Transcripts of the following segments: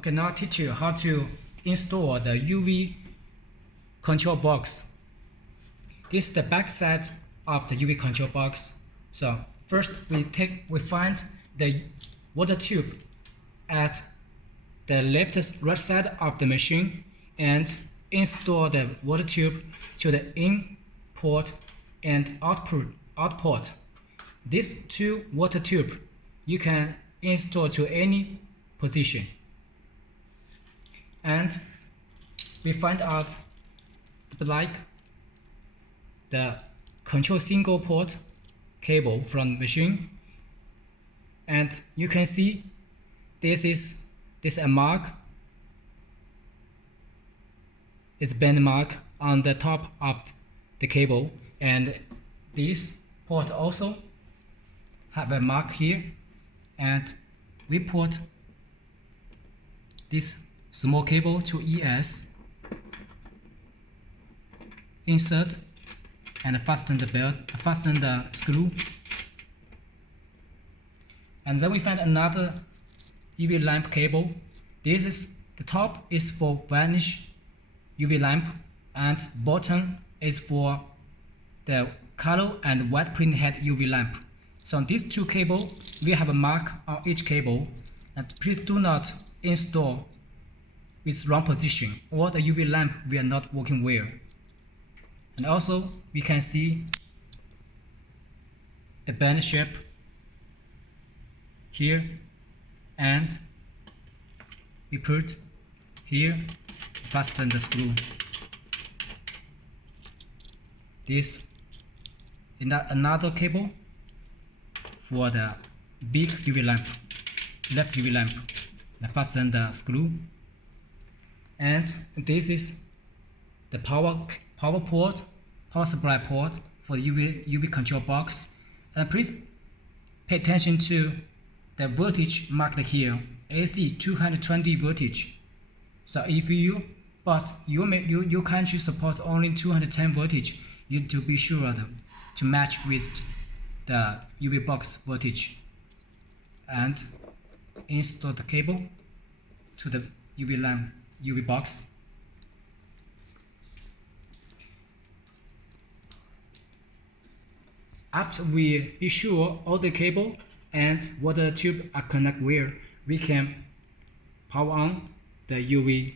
Okay, now I'll teach you how to install the UV control box. This is the back side of the UV control box. So first we find the water tube at the right side of the machine and install the water tube to the in port and out port. These two water tube you can install to any position. And we find out like the control single port cable from the machine, and you can see this a mark, is bend mark on the top of the cable, and this port also have a mark here, and we put this small cable to ES, insert and fasten the screw, and then we find another UV lamp cable. This is the top is for vanish UV lamp, and bottom is for the color and white print head UV lamp. So on these two cables, we have a mark on each cable, and please do not install with wrong position, or the UV lamp will not working well. And also we can see the bend shape here, and we put here, fasten the screw. This is another cable for the big UV lamp, left UV lamp, and fasten the screw. And this is the power supply port for the UV control box. And please pay attention to the voltage marked here, AC 220 voltage. So if you country support only 210 voltage, you need to be sure to match with the UV box voltage, and install the cable to the UV box. After we be sure all the cable and water tube are connected well, we can power on the UV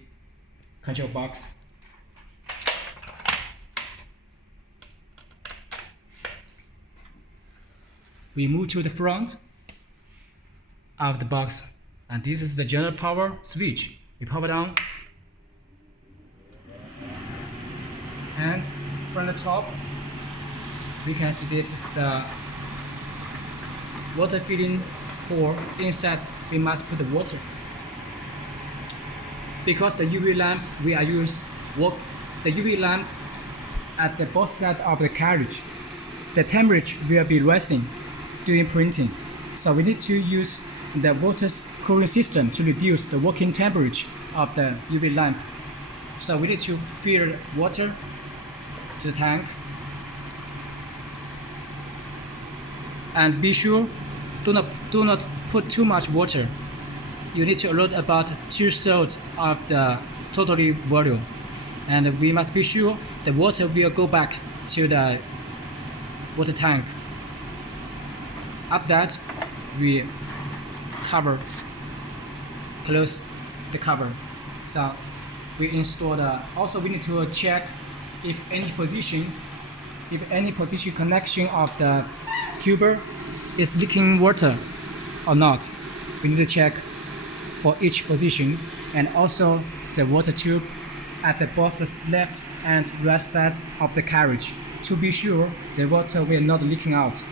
control box. We move to the front of the box, and this is the general power switch. We power down, and from the top we can see this is the water filling hole. Inside we must put the water, because the UV lamp we are the UV lamp at the both sides of the carriage, the temperature will be rising during printing, so we need to use the water cooling system to reduce the working temperature of the UV lamp. So we need to fill water to the tank, and be sure do not put too much water. You need to load about 2/3 of the total volume, and we must be sure the water will go back to the water tank. After that, we close the cover. So we install also we need to check if any position connection of the tuber is leaking water or not. We need to check for each position, and also the water tube at the both left and right side of the carriage, to be sure the water will not leaking out.